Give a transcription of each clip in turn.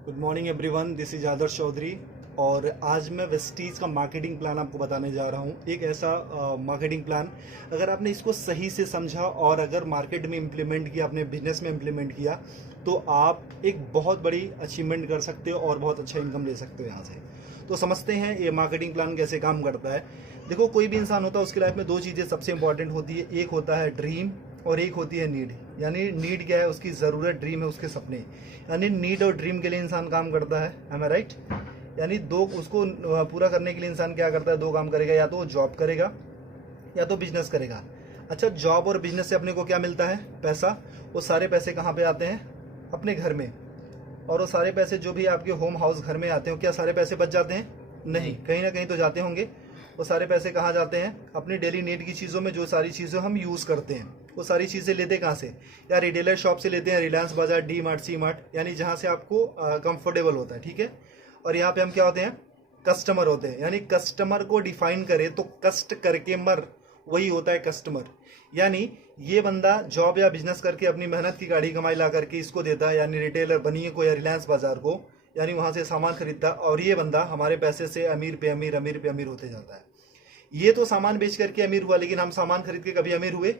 Good morning everyone, this is Adarsh Chaudhary. और आज मैं वेस्टीज का मार्केटिंग प्लान आपको बताने जा रहा हूँ। एक ऐसा मार्केटिंग प्लान, अगर आपने इसको सही से समझा और अगर मार्केट में इम्प्लीमेंट किया, अपने बिजनेस में इम्प्लीमेंट किया, तो आप एक बहुत बड़ी अचीवमेंट कर सकते हो और बहुत अच्छा इनकम ले सकते हो यहाँ से। तो समझते हैं ये मार्केटिंग प्लान कैसे काम करता है। देखो, कोई भी इंसान होता है, उसकी लाइफ में दो चीज़ें सबसे इंपॉर्टेंट होती है। एक होता है ड्रीम और एक होती है नीड। यानी नीड क्या है? उसकी ज़रूरत। ड्रीम है उसके सपने। यानी नीड और ड्रीम के लिए इंसान काम करता है। एम आई राइट? यानी दो, उसको पूरा करने के लिए इंसान क्या करता है? दो काम करेगा, या तो वो जॉब करेगा या तो बिजनेस करेगा। अच्छा, जॉब और बिजनेस से अपने को क्या मिलता है? पैसा। वो सारे पैसे कहाँ पे आते हैं? अपने घर में। और वो सारे पैसे जो भी आपके होम हाउस घर में आते हो, क्या सारे पैसे बच जाते हैं? नहीं, कहीं ना कहीं तो जाते होंगे। वो सारे पैसे कहाँ जाते हैं? अपनी डेली नीड की चीज़ों में। जो सारी चीज़ें हम यूज़ करते हैं, वो सारी चीज़ें लेते कहाँ से? या रिटेलर शॉप से लेते हैं, रिलायंस बाजार, डी मार्ट, सी मार्ट, यानी जहाँ से आपको कंफर्टेबल होता है। ठीक है। और यहाँ पे हम क्या होते हैं? कस्टमर होते हैं। यानी कस्टमर को डिफाइन करें तो कष्ट करके मर, वही होता है कस्टमर। यानी ये बंदा जॉब या बिजनेस करके अपनी मेहनत की गाड़ी कमाई ला करके इसको देता है, यानी रिटेलर बनिए को या रिलायंस बाजार को, यानी वहां से सामान खरीदता है, और ये बंदा हमारे पैसे से अमीर पे अमीर, अमीर पे अमीर होते जाता है। ये तो सामान बेच करके अमीर हुआ, लेकिन हम सामान खरीद के कभी अमीर हुए?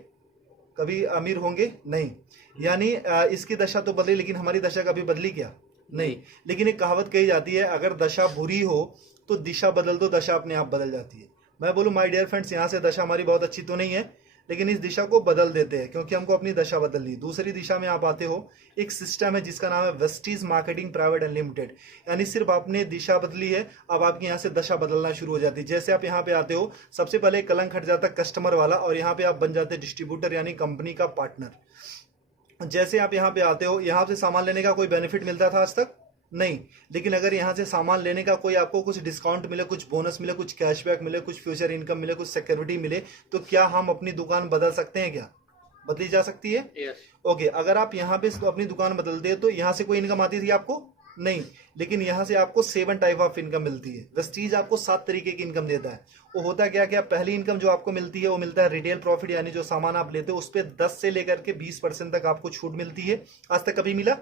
कभी अमीर होंगे? नहीं। यानी इसकी दशा तो बदली, लेकिन हमारी दशा कभी बदली क्या? नहीं। लेकिन एक कहावत कही जाती है, अगर दशा बुरी हो तो दिशा बदल दो, दशा अपने आप बदल जाती है। मैं बोलूं माय डियर फ्रेंड्स, यहाँ से दशा हमारी बहुत अच्छी तो नहीं है, लेकिन इस दिशा को बदल देते हैं, क्योंकि हमको अपनी दशा बदलनी। दूसरी दिशा में आप आते हो, एक सिस्टम है जिसका नाम है वेस्टीज मार्केटिंग प्राइवेट अनलिमिटेड। यानी सिर्फ आपने दिशा बदली है, अब आपकी यहाँ से दशा बदलना शुरू हो जाती है। जैसे आप यहाँ पे आते हो, सबसे पहले कलंक हट जाता है कस्टमर वाला, और यहाँ पे आप बन जाते हैं डिस्ट्रीब्यूटर, यानी कंपनी का पार्टनर। जैसे आप यहाँ पे आते हो, यहाँ से सामान लेने का कोई बेनिफिट मिलता था आज तक? नहीं। लेकिन अगर यहाँ से सामान लेने का कोई आपको कुछ डिस्काउंट मिले, कुछ बोनस मिले, कुछ कैशबैक मिले, कुछ फ्यूचर इनकम मिले, कुछ सिक्योरिटी मिले, तो क्या हम अपनी दुकान बदल सकते हैं? क्या बदली जा सकती है? यस। ओके। अगर आप यहाँ पे अपनी दुकान बदलते हैं, तो यहाँ से कोई इनकम आती थी आपको? नहीं। लेकिन यहाँ से आपको 7 टाइप ऑफ इनकम मिलती है। वेस्टीज आपको 7 तरीके की इनकम देता है। वो होता क्या क्या? पहली इनकम जो आपको मिलती है वो मिलता है रिटेल प्रॉफिट, यानी जो सामान आप लेते हो उस पर 10 से लेकर के 20% तक आपको छूट मिलती है। आज तक कभी मिला?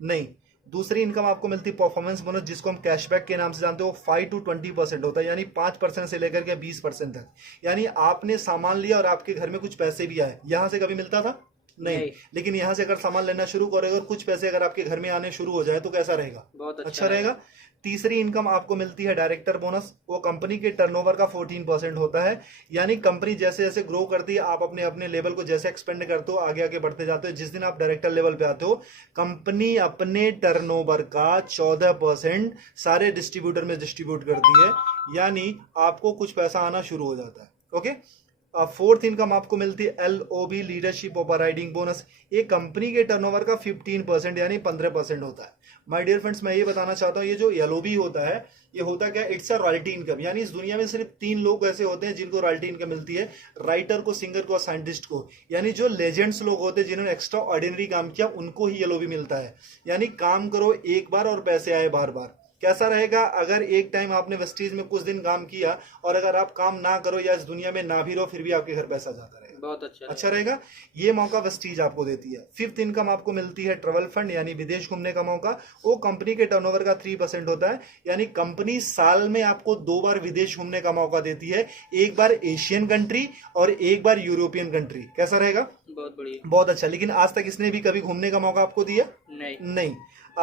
नहीं। दूसरी इनकम आपको मिलती है परफॉर्मेंस बोनस, जिसको हम कैशबैक के नाम से जानते हो। 5 to 20% होता है, यानी 5% से लेकर के 20% तक। यानी आपने सामान लिया और आपके घर में कुछ पैसे भी आए, यहां से कभी मिलता था? नहीं। लेकिन यहां से अगर सामान लेना शुरू करोगे और कुछ पैसे अगर आपके घर में आने शुरू हो जाए, तो कैसा रहेगा? बहुत अच्छा रहेगा। तीसरी इनकम आपको मिलती है डायरेक्टर बोनस। वो कंपनी के टर्नओवर का 14% होता है। यानी कंपनी जैसे जैसे ग्रो करती है, आप अपने अपने लेवल को जैसे एक्सपेंड करते हो, आगे आगे बढ़ते जाते हो, जिस दिन आप डायरेक्टर लेवल पे आते हो, कंपनी अपने टर्नओवर का 14% सारे डिस्ट्रीब्यूटर में डिस्ट्रीब्यूट करती है। यानी आपको कुछ पैसा आना शुरू हो जाता है। ओके। फोर्थ इनकम आपको मिलती है LOB, लीडरशिप ओवरराइडिंग बोनस। ये कंपनी के टर्नओवर का 15% यानी 15% होता है। माय डियर फ्रेंड्स, मैं ये बताना चाहता हूँ, ये जो LOB होता है, ये होता क्या? It's a royalty income. यानी इस दुनिया में सिर्फ 3 लोग ऐसे होते हैं जिनको रॉयल्टी इनकम मिलती है, राइटर को, सिंगर को और साइंटिस्ट को। यानी जो लेजेंड्स लोग होते हैं, जिन्होंने एक्स्ट्रा ऑर्डिनरी काम किया, उनको ही LOB मिलता है। यानी काम करो एक बार और पैसे आए बार बार। कैसा रहेगा अगर एक टाइम आपने वेस्टीज में कुछ दिन काम किया, और अगर आप काम ना करो या इस दुनिया में ना भी रहो, फिर भी आपके घर पैसा जाता रहेगा? बहुत अच्छा रहेगा। ये मौका वेस्टीज आपको देती है। फिफ्थ इनकम आपको मिलती है ट्रेवल फंड, यानी विदेश घूमने का मौका। वो कंपनी के टर्नओवर का 3% होता है। यानी कंपनी साल में आपको 2 बार विदेश घूमने का मौका देती है, एक बार एशियन कंट्री और एक बार यूरोपियन कंट्री। कैसा रहेगा? बहुत बढ़िया। बहुत अच्छा। लेकिन आज तक इसने भी कभी घूमने का मौका आपको दिया? नहीं।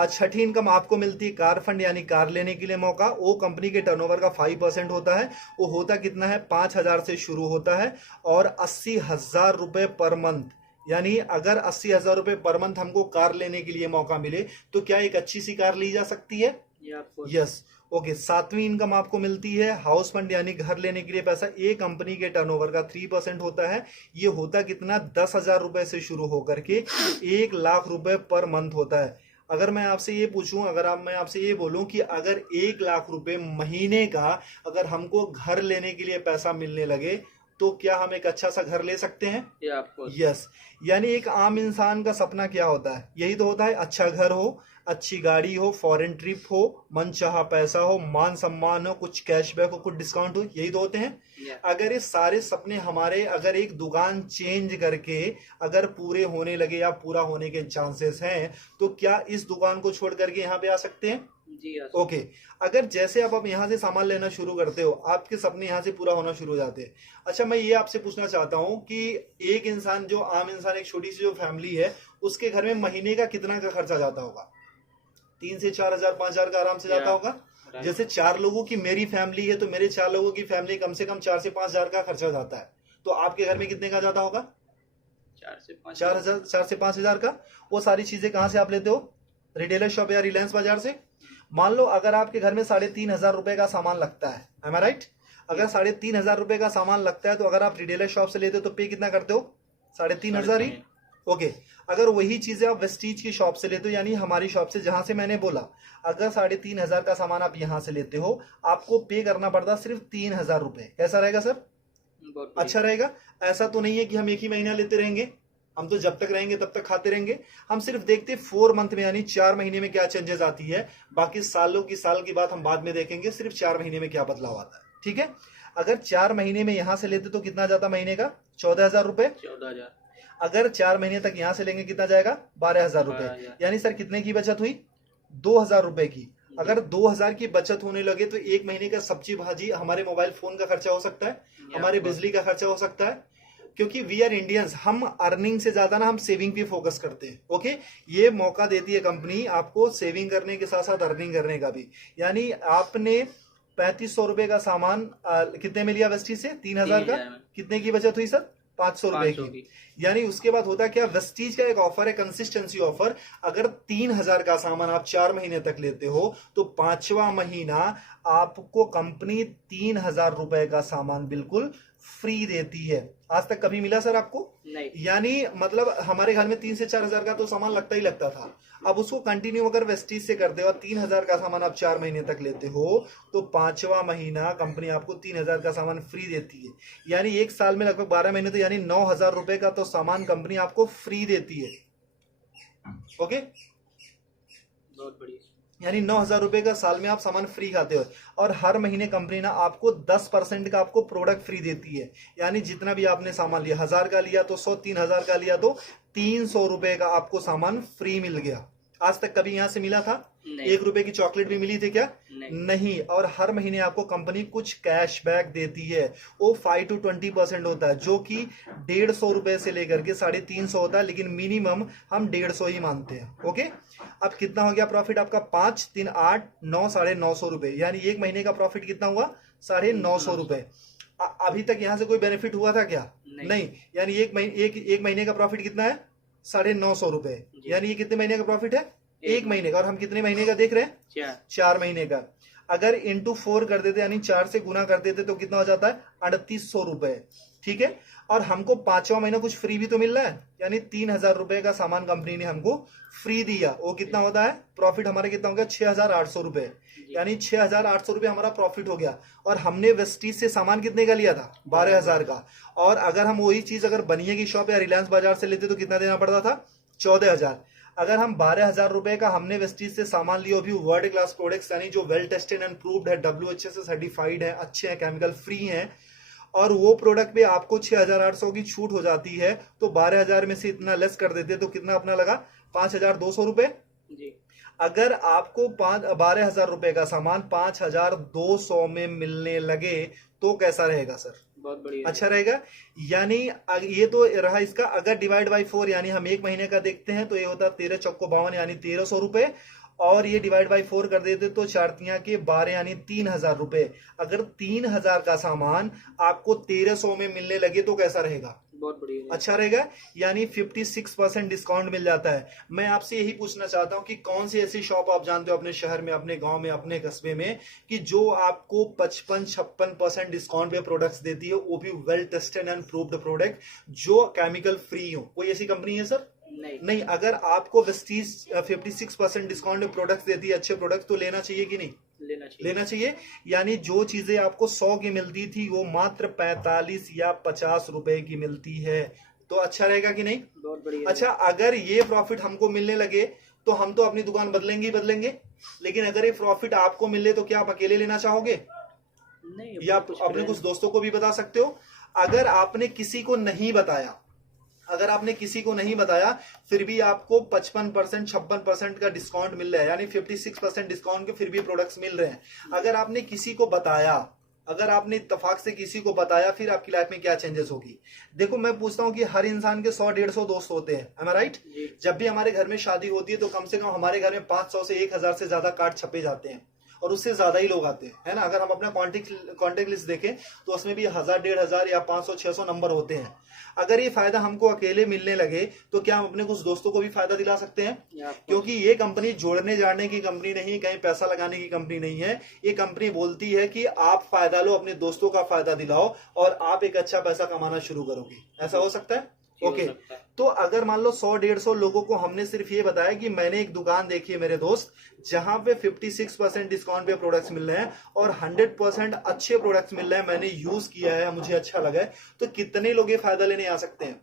छठी इनकम आपको मिलती है कार फंड, यानी कार लेने के लिए मौका। वो कंपनी के टर्नओवर का 5% होता है। वो होता कितना है? 5,000 से शुरू होता है और 80,000 रुपए पर मंथ। यानी अगर 80,000 रुपए पर मंथ हमको कार लेने के लिए मौका मिले, तो क्या एक अच्छी सी कार ली जा सकती है? यस। ओके। सातवीं इनकम आपको मिलती है हाउस फंड, यानी घर लेने के लिए पैसा। ये कंपनी के टर्नओवर का 3% होता है। ये होता कितना? 10,000 रुपए से शुरू होकर के 1,00,000 रुपए पर मंथ होता है। अगर मैं आपसे ये पूछूं, मैं आपसे ये बोलूं कि अगर 1,00,000 रुपए महीने का अगर हमको घर लेने के लिए पैसा मिलने लगे, तो क्या हम एक अच्छा सा घर ले सकते हैं? आपको यस। यानी एक आम इंसान का सपना क्या होता है? यही तो होता है, अच्छा घर हो, अच्छी गाड़ी हो, फॉरेन ट्रिप हो, मनचाहा पैसा हो, मान सम्मान हो, कुछ कैशबैक हो, कुछ डिस्काउंट हो, यही तो होते हैं। अगर ये सारे सपने हमारे अगर एक दुकान चेंज करके अगर पूरे होने लगे या पूरा होने के चांसेस हैं, तो क्या इस दुकान को छोड़ करके यहाँ पे आ सकते हैं? जी ओके। अगर जैसे आप यहाँ से सामान लेना शुरू करते हो, आपके सपने यहाँ से पूरा होना शुरू हो जाते हैं। अच्छा, मैं ये आपसे पूछना चाहता हूँ कि एक इंसान, जो आम इंसान, एक छोटी सी जो फैमिली है, उसके घर में महीने का कितना का खर्चा जाता होगा? 3 से 4 हजार, 5 हजार का आराम से जाता होगा। जैसे 4 लोगों की मेरी फैमिली है, तो मेरे 4 लोगों की फैमिली कम से कम 4 से 5 हजार का खर्चा जाता है। तो आपके घर में कितने का जाता होगा? 4 से 5 हजार का। वो सारी चीजें कहाँ से आप लेते हो? रिटेलर शॉप या रिलायंस बाजार से। मान लो अगर आपके घर में 3,500 रुपए का सामान लगता है, एम आई राइट? अगर 3,500 रुपए का सामान लगता है, तो अगर आप रिटेलर शॉप से लेते हो तो पे कितना करते हो? 3,500 ही। ओके। अगर वही चीजें आप वेस्टीज की शॉप से लेते हो, यानी हमारी शॉप से, जहां से मैंने बोला, अगर 3,500 का सामान आप यहां से लेते हो, आपको पे करना पड़ता सिर्फ 3,000 रुपए। कैसा रहेगा सर? अच्छा रहेगा। ऐसा तो नहीं है कि हम एक ही महीना लेते रहेंगे, हम तो जब तक रहेंगे तब तक खाते रहेंगे। हम सिर्फ देखते 4 मंथ में, यानी 4 महीने में क्या चेंजेस आती है। बाकी सालों की साल की बात हम बाद में देखेंगे, सिर्फ 4 महीने में क्या बदलाव आता है। ठीक है। अगर 4 महीने में यहां से लेते तो कितना जाता महीने का? 14,000 रुपए। 14,000। अगर 4 महीने तक यहां से लेंगे कितना जाएगा? 12,000 रुपए। यानी सर कितने की बचत हुई? 2,000 रुपए की। अगर 2,000 की बचत होने लगे तो एक महीने का सब्जी भाजी, हमारे मोबाइल फोन का खर्चा हो सकता है, हमारे बिजली का खर्चा हो सकता है। क्योंकि वी आर इंडियंस, हम अर्निंग से ज्यादा ना हम सेविंग पे फोकस करते हैं। ओके। ये मौका देती है कंपनी आपको सेविंग करने के साथ साथ अर्निंग करने का भी। यानी आपने 3,500 रुपए का सामान कितने में लिया वेस्टीज से? 3,000 का। कितने की बचत हुई सर? 500 रुपए की। यानी उसके बाद होता क्या, वेस्टीज का एक ऑफर है, कंसिस्टेंसी ऑफर। अगर 3,000 का सामान आप 4 महीने तक लेते हो, तो 5वां महीना आपको कंपनी 3,000 रुपए का सामान बिल्कुल फ्री देती है। आज तक कभी मिला सर आपको? नहीं। यानी मतलब हमारे घर में 3 से 4 हजार का तो सामान लगता ही लगता था। अब उसको कंटिन्यू अगर वेस्टीज से करते हो, 3,000 का सामान आप 4 महीने तक लेते हो, तो 5वां महीना कंपनी आपको 3,000 का सामान फ्री देती है। यानी एक साल में लगभग 12 महीने, तो यानी 9,000 रुपए का तो सामान कंपनी आपको फ्री देती है। ओके। बहुत बढ़िया। यानी 9,000 रुपए का साल में आप सामान फ्री खाते हो। और हर महीने कंपनी ना आपको 10% का आपको प्रोडक्ट फ्री देती है। यानी जितना भी आपने सामान लिया, 1,000 का लिया तो 100, 3,000 का लिया तो 300 रुपए का आपको सामान फ्री मिल गया। आज तक कभी यहां से मिला था? 1 रुपए की चॉकलेट भी मिली थी क्या? नहीं। और हर महीने आपको कंपनी कुछ कैशबैक देती है, वो 5 to 20% होता है, जो कि 150 रुपए से लेकर के 350 होता है, लेकिन मिनिमम हम 150 ही मानते हैं। ओके। अब कितना हो गया प्रॉफिट आपका? 5, 3, 8, 9, 950 रुपए। यानी एक महीने का प्रॉफिट कितना हुआ? 950 रुपए। अभी तक यहां से कोई बेनिफिट हुआ था क्या? नहीं। यानी एक महीने का प्रॉफिट कितना है? 950 रुपए। यानी ये कितने महीने का प्रॉफिट है? एक महीने का। और हम कितने महीने का देख रहे हैं? 4 महीने का। अगर इंटू 4 कर देते, यानी 4 से गुना कर देते, तो कितना हो जाता है? 3,800 रुपए। ठीक है। और हमको 5वां महीना कुछ फ्री भी तो मिल रहा है, यानी 3,000 रुपए का सामान कंपनी ने हमको फ्री दिया। वो कितना होता है? प्रॉफिट हमारा कितना हो गया? 6,800 रुपए। यानी 6,800 रुपए हमारा प्रॉफिट हो गया। और हमने वेस्टीज से सामान कितने का लिया था? 12,000 का। और अगर हम वही चीज अगर बनिए की शॉप या रिलायंस बाजार से लेते तो कितना देना पड़ता था? 14,000। अगर हम 12,000 रुपए का हमने वेस्टीज से सामान लिया, भी वर्ल्ड क्लास प्रोडक्ट्स, यानी जो वेल टेस्टेड एंड प्रूव्ड है, WHA से सर्टिफाइड है, अच्छे हैं, केमिकल फ्री हैं, और वो प्रोडक्ट पे आपको 6,800 की छूट हो जाती है, तो 12,000 में से इतना लेस कर देते तो कितना अपना लगा? 5,200 रुपए। अगर आपको 12,000 रुपए का सामान 5,200 में मिलने लगे तो कैसा रहेगा सर? बहुत बढ़िया। अच्छा रहेगा। यानी ये तो रहा इसका। अगर डिवाइड बाई 4, यानी हम एक महीने का देखते हैं, तो ये होता है 13 चौको 52, यानी 1,300 रुपए। और ये डिवाइड बाई 4 कर देते तो 4 के 12, यानी 3,000 रुपए। अगर 3,000 का सामान आपको 1,300 में मिलने लगे तो कैसा रहेगा? बहुत बढ़िया। अच्छा रहेगा। यानी 56% डिस्काउंट मिल जाता है। मैं आपसे यही पूछना चाहता हूं कि कौन सी ऐसी शॉप आप जानते हो अपने शहर में, अपने गांव में, अपने कस्बे में, कि जो आपको 55-56% डिस्काउंट पे प्रोडक्ट्स देती है, वो भी well tested and proved product, जो केमिकल फ्री हो? कोई ऐसी कंपनी है सर? नहीं नहीं, अगर आपको वेस्टीज 56% डिस्काउंट में प्रोडक्ट्स देती है, अच्छे प्रोडक्ट, तो लेना चाहिए कि नहीं? लेना चाहिए। लेना चाहिए। यानी जो चीजें आपको 100 की मिलती थी वो मात्र 45 या 50 रुपए की मिलती है, तो अच्छा रहेगा कि नहीं? बहुत बढ़िया। अच्छा, अगर ये प्रॉफिट हमको मिलने लगे तो हम तो अपनी दुकान बदलेंगे ही बदलेंगे, लेकिन अगर ये प्रॉफिट आपको मिले तो क्या आप अकेले लेना चाहोगे? नहीं, या आप अपने कुछ दोस्तों को भी बता सकते हो। अगर आपने किसी को नहीं बताया, अगर आपने किसी को नहीं बताया फिर भी आपको 55% 56% का डिस्काउंट मिल रहा है, यानी 56% डिस्काउंट के फिर भी प्रोडक्ट्स मिल रहे हैं। अगर आपने किसी को बताया, अगर आपने इत्तेफाक से किसी को बताया, फिर आपकी लाइफ में क्या चेंजेस होगी? देखो, मैं पूछता हूं कि हर इंसान के 100-150 दोस्त होते हैं, am I right? जब भी हमारे घर में शादी होती है तो कम से कम हमारे घर में 500 से 1000 से ज्यादा कार्ड छपे जाते हैं, और उससे ज्यादा ही लोग आते हैं, है ना? अगर हम अपना कॉन्टेक्ट लिस्ट देखें तो उसमें भी 1000-1500 या 500-600 नंबर होते हैं। अगर ये फायदा हमको अकेले मिलने लगे तो क्या हम अपने कुछ दोस्तों को भी फायदा दिला सकते हैं? क्योंकि ये कंपनी जोड़ने जाने की कंपनी नहीं, कहीं पैसा लगाने की कंपनी नहीं है। ये कंपनी बोलती है कि आप फायदा लो, अपने दोस्तों का फायदा दिलाओ और आप एक अच्छा पैसा कमाना शुरू करोगे। ऐसा हो सकता है? ओके, तो अगर मान लो 100-150 लोगों को हमने सिर्फ ये बताया कि मैंने एक दुकान देखी है मेरे दोस्त, जहां पे 56% डिस्काउंट पे प्रोडक्ट्स मिल रहे हैं और 100% अच्छे प्रोडक्ट्स मिल रहे हैं, मैंने यूज किया है, मुझे अच्छा लगा है, तो कितने लोग ये फायदा लेने आ सकते हैं?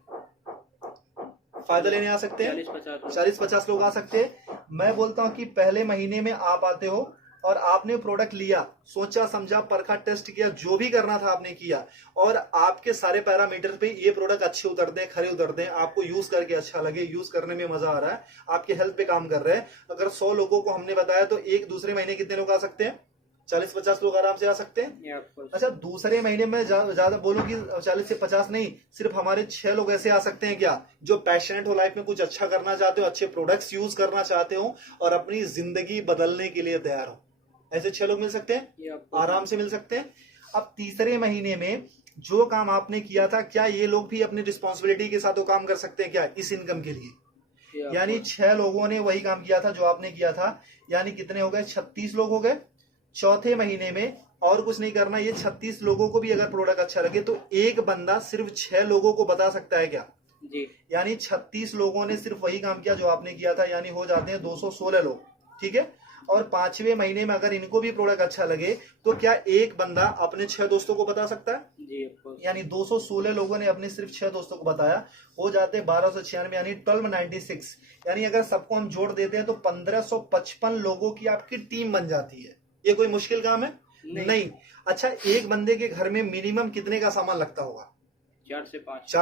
फायदा लेने आ सकते हैं 40-50 लोग आ सकते हैं। मैं बोलता हूं कि पहले महीने में आप आते हो और आपने प्रोडक्ट लिया, सोचा समझा, परखा, टेस्ट किया, जो भी करना था आपने किया, और आपके सारे पैरामीटर पे ये प्रोडक्ट अच्छे उतरते हैं, खरे उतरते हैं, आपको यूज करके अच्छा लगे, यूज करने में मजा आ रहा है, आपके हेल्थ पे काम कर रहे हैं। अगर 100 लोगों को हमने बताया तो एक दूसरे महीने कितने लोग आ सकते हैं? 40-50 लोग आराम से आ सकते हैं। अच्छा, दूसरे महीने में ज्यादा बोलूं कि 40 से 50 नहीं, सिर्फ हमारे 6 लोग ऐसे आ सकते हैं क्या, जो पैशनेट हो, लाइफ में कुछ अच्छा करना चाहते हो, अच्छे प्रोडक्ट्स यूज करना चाहते हो और अपनी जिंदगी बदलने के लिए तैयार हो। ऐसे 6 लोग मिल सकते हैं, आराम से मिल सकते हैं। अब तीसरे महीने में जो काम आपने किया था, क्या ये लोग भी अपनी रिस्पॉन्सिबिलिटी के साथ वो काम कर सकते हैं क्या इस इनकम के लिए? यानी 6 लोगों ने वही काम किया था जो आपने किया था, यानी कितने हो गए? 36 लोग हो गए। चौथे महीने में और कुछ नहीं करना, ये 36 लोगों को भी अगर प्रोडक्ट अच्छा लगे तो एक बंदा सिर्फ 6 लोगों को बता सकता है क्या जी? यानी 36 लोगों ने सिर्फ वही काम किया जो आपने किया था, यानी हो जाते हैं 216 लोग, ठीक है। और 5वें महीने में अगर इनको भी प्रोडक्ट अच्छा लगे तो क्या एक बंदा अपने 6 दोस्तों को बता सकता है जी? यानी 216 लोगों ने अपने सिर्फ 6 दोस्तों को बताया, हो जाते 1296, यानी 1296। यानी अगर सबको हम जोड़ देते हैं तो 1555 लोगों की आपकी टीम बन जाती है। ये कोई मुश्किल काम है? नहीं। अच्छा, एक बंदे के घर में मिनिमम कितने का सामान लगता होगा? 4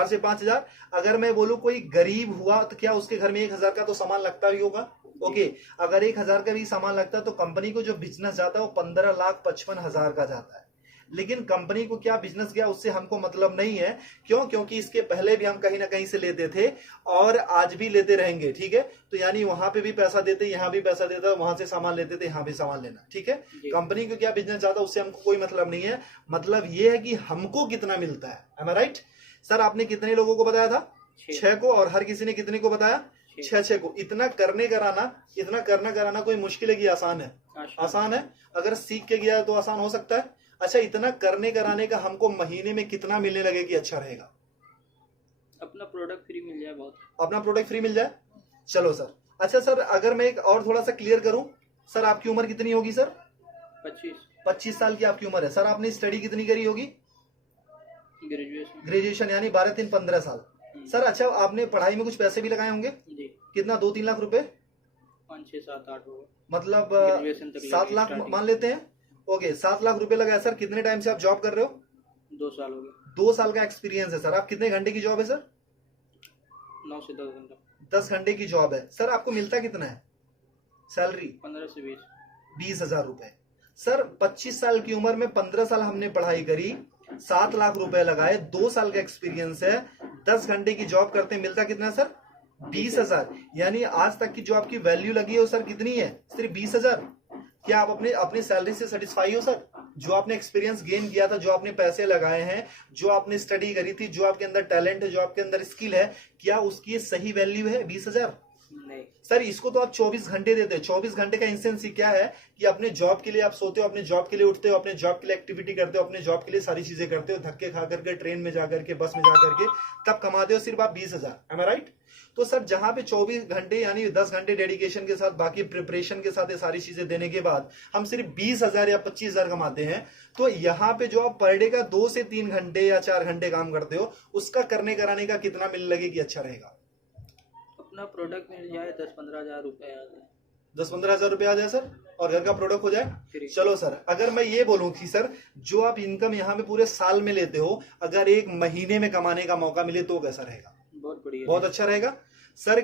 से 5 हजार। अगर मैं बोलूं कोई गरीब हुआ तो क्या उसके घर में 1000 का तो सामान लगता ही होगा? ओके, अगर 1000 का भी सामान लगता है तो कंपनी को जो बिजनेस जाता है वो 15,55,000 का जाता है। लेकिन कंपनी को क्या बिजनेस गया उससे हमको मतलब नहीं है। क्यों? क्योंकि इसके पहले भी हम कहीं ना कहीं से लेते थे और आज भी लेते रहेंगे, ठीक है। तो यानी वहां पे भी पैसा देते, यहाँ भी पैसा देता, वहां से सामान लेते थे, यहाँ भी सामान लेना, ठीक है। कंपनी को क्या बिजनेस जाता उससे हमको कोई मतलब नहीं है। मतलब ये है कि हमको कितना मिलता है। एम आई राइट? सर, आपने कितने लोगों को बताया था? 6 को। और हर किसी ने कितने को बताया? 6 को। इतना करना कराना कोई मुश्किल है कि आसान है? आसान है। अगर सीख के गया तो आसान हो सकता है। अच्छा, इतना करने कराने का हमको महीने में कितना मिलने लगे कि अच्छा रहेगा? अपना प्रोडक्ट फ्री मिल जाए, बहुत अपना प्रोडक्ट फ्री मिल जाए। चलो सर। अच्छा सर, अगर मैं एक और थोड़ा सा क्लियर करूं, सर आपकी उम्र कितनी होगी सर? 25 साल की आपकी उम्र है। सर आपने स्टडी कितनी करी होगी? ग्रेजुएशन, यानी 12-3-15 साल। सर अच्छा, आपने पढ़ाई में कुछ पैसे भी लगाए होंगे? कितना? 2-3 लाख रुपए? 5-6-7-8 होगा, मतलब 7 लाख मान लेते हैं। ओके, 7 लाख रुपए लगाए। सर कितने टाइम से आप जॉब कर रहे हो? 2 साल हो गए। 2 साल का एक्सपीरियंस है सर। आप कितने घंटे की जॉब है सर? 9 से 10 घंटा। 10 घंटे की जॉब है। सर आपको मिलता कितना है सैलरी? 15 से 20 हजार रुपए। सर 25 साल की उम्र में 15 साल हमने पढ़ाई करी, 7 लाख रुपए लगाए, 2 साल का एक्सपीरियंस है, 10 घंटे की जॉब करते, मिलता कितना सर? 20 हजार। यानी आज तक की जो आपकी वैल्यू लगी है वो सर कितनी है? सिर्फ 20 हजार। क्या आप अपनी सैलरी से सेटिस्फाई हो सर? जो आपने एक्सपीरियंस गेन किया था, जो आपने पैसे लगाए हैं, जो आपने स्टडी करी थी, जो आपके अंदर टैलेंट है, जो आपके अंदर स्किल है, क्या उसकी सही वैल्यू है 20 हजार? नहीं सर। इसको तो आप 24 घंटे देते हो। 24 घंटे का इंसेंस क्या है कि अपने जॉब के लिए आप सोते हो, अपने जॉब के लिए उठते हो, अपने जॉब के लिए एक्टिविटी करते हो, अपने जॉब के लिए सारी चीजें करते हो, धक्के खा करके, ट्रेन में जाकर के, बस में जाकर के, तब कमाते हो सिर्फ आप 20 हजार। एम आई राइट? तो सर जहां पे 24 घंटे यानी 10 घंटे डेडिकेशन के साथ बाकी प्रिपरेशन के साथ ये सारी चीजें देने के बाद हम सिर्फ 20,000 या 25,000 कमाते हैं, तो यहाँ पे जो आप पर डे का 2 से 3 घंटे या 4 घंटे काम करते हो, उसका करने कराने का कितना मिल लगे कि अच्छा रहेगा? अपना प्रोडक्ट मिल जाए 10-15 हज़ार रुपये आ जाए। 10-15 हजार रुपये आ जाए सर, और घर का प्रोडक्ट हो जाए। फ्री। चलो सर, अगर मैं ये बोलूं कि सर जो आप इनकम यहाँ पे पूरे साल में लेते हो, अगर एक महीने में कमाने का मौका मिले तो कैसा रहेगा? बहुत बढ़िया। बहुत अच्छा रहेगा सर।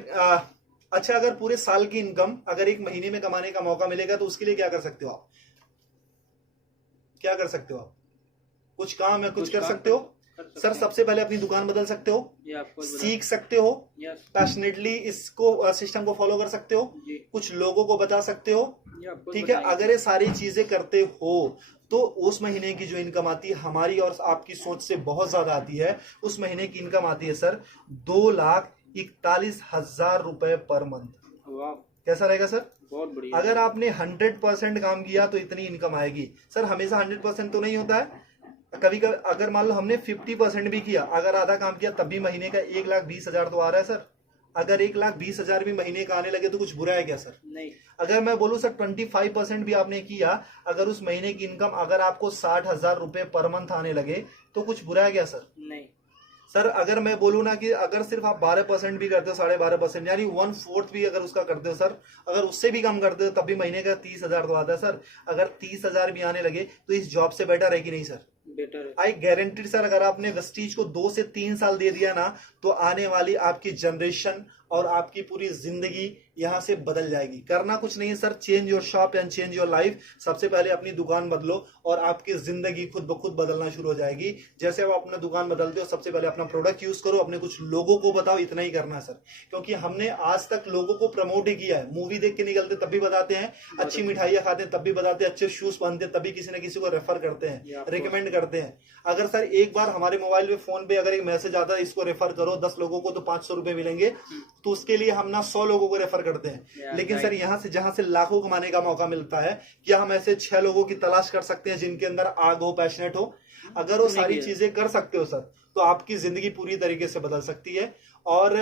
अच्छा, अगर पूरे साल की इनकम अगर एक महीने में कमाने का मौका मिलेगा तो उसके लिए क्या कर सकते हो आप? क्या कर सकते हो आप? कुछ काम है, कुछ कर सकते हो सर। सबसे पहले अपनी दुकान बदल सकते हो, सीख सकते हो, पैशनेटली इसको सिस्टम को फॉलो कर सकते हो, कुछ लोगों को बता सकते हो, ठीक है। अगर ये सारी चीजें करते हो तो उस महीने की जो इनकम आती है हमारी और आपकी सोच से बहुत ज्यादा आती है। उस महीने की इनकम आती है सर 2,41,000 रुपए पर मंथ। कैसा रहेगा सर? बहुत बढ़िया। अगर आपने 100% काम किया तो इतनी इनकम आएगी सर। हमेशा 100% तो नहीं होता है, कभी कभी अगर मान लो हमने 50% भी किया, अगर आधा काम किया तब भी महीने का 1,20,000 तो आ रहा है सर। अगर 1,20,000 भी महीने का आने लगे तो कुछ बुरा है क्या सर? नहीं। अगर मैं बोलूं सर 25% भी आपने किया, अगर उस महीने की इनकम अगर आपको 60,000 रुपए पर मंथ आने लगे तो कुछ बुरा है क्या सर? नहीं सर अगर मैं बोलूं ना कि अगर सिर्फ आप 12% भी करते हो, 12.5% यानी 1/4 भी अगर उसका करते हो सर, अगर उससे भी कम करते हो तब भी महीने का 30,000 तो आता है सर। अगर 30,000 भी आने लगे तो इस जॉब से बेटर है कि नहीं सर? बेटर है। आई गारंटीड सर, अगर आपने वेस्टीज को 2 से 3 साल दे दिया ना तो आने वाली आपकी जनरेशन और आपकी पूरी जिंदगी यहां से बदल जाएगी। करना कुछ नहीं है sir, change your shop and change your life. सबसे पहले अपनी दुकान बदलो और आपकी जिंदगी खुद ब खुद बदलना शुरू हो जाएगी। जैसे आप अपना दुकान बदलते हो, सबसे पहले अपना प्रोडक्ट यूज करो, अपने कुछ लोगों को बताओ, इतना ही करना है सर। क्योंकि हमने आज तक लोगों को प्रमोट ही किया है। मूवी देख के निकलते तब भी बताते हैं, अच्छी मिठाइयां खाते हैं तब भी बताते हैं, अच्छे शूज पहनते हैं तभी किसी न किसी को रेफर करते हैं, रिकमेंड करते हैं। अगर सर एक बार हमारे मोबाइल पे फोन पे अगर एक मैसेज आता है इसको रेफर करो 10 लोगों को तो 500 रुपए मिलेंगे, तो उसके लिए हम ना 100 लोगों को रेफर करते हैं। लेकिन सर यहाँ से जहां से लाखों कमाने का मौका मिलता है, क्या हम ऐसे 6 लोगों की तलाश कर सकते हैं जिनके अंदर आग हो, पैशनेट हो? अगर वो सारी चीजें कर सकते हो सर तो आपकी जिंदगी पूरी तरीके से बदल सकती है। और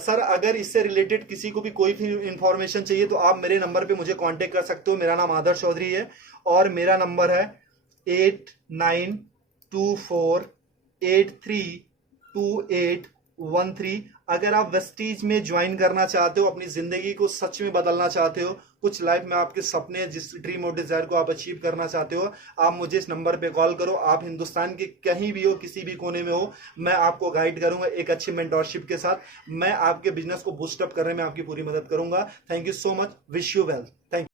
सर अगर इससे रिलेटेड किसी को भी कोई भी इंफॉर्मेशन चाहिए तो आप मेरे नंबर पे मुझे कांटेक्ट कर सकते हो। मेरा नाम आदर्श चौधरी है और मेरा नंबर है 8924832813। अगर आप वेस्टीज में ज्वाइन करना चाहते हो, अपनी जिंदगी को सच में बदलना चाहते हो, कुछ लाइफ में आपके सपने, जिस ड्रीम और डिजायर को आप अचीव करना चाहते हो, आप मुझे इस नंबर पे कॉल करो। आप हिंदुस्तान के कहीं भी हो, किसी भी कोने में हो, मैं आपको गाइड करूंगा एक अच्छी मेंटोरशिप के साथ। मैं आपके बिजनेस को बूस्टअप करने में आपकी पूरी मदद करूंगा। Thank you so much, wish you well, thank you.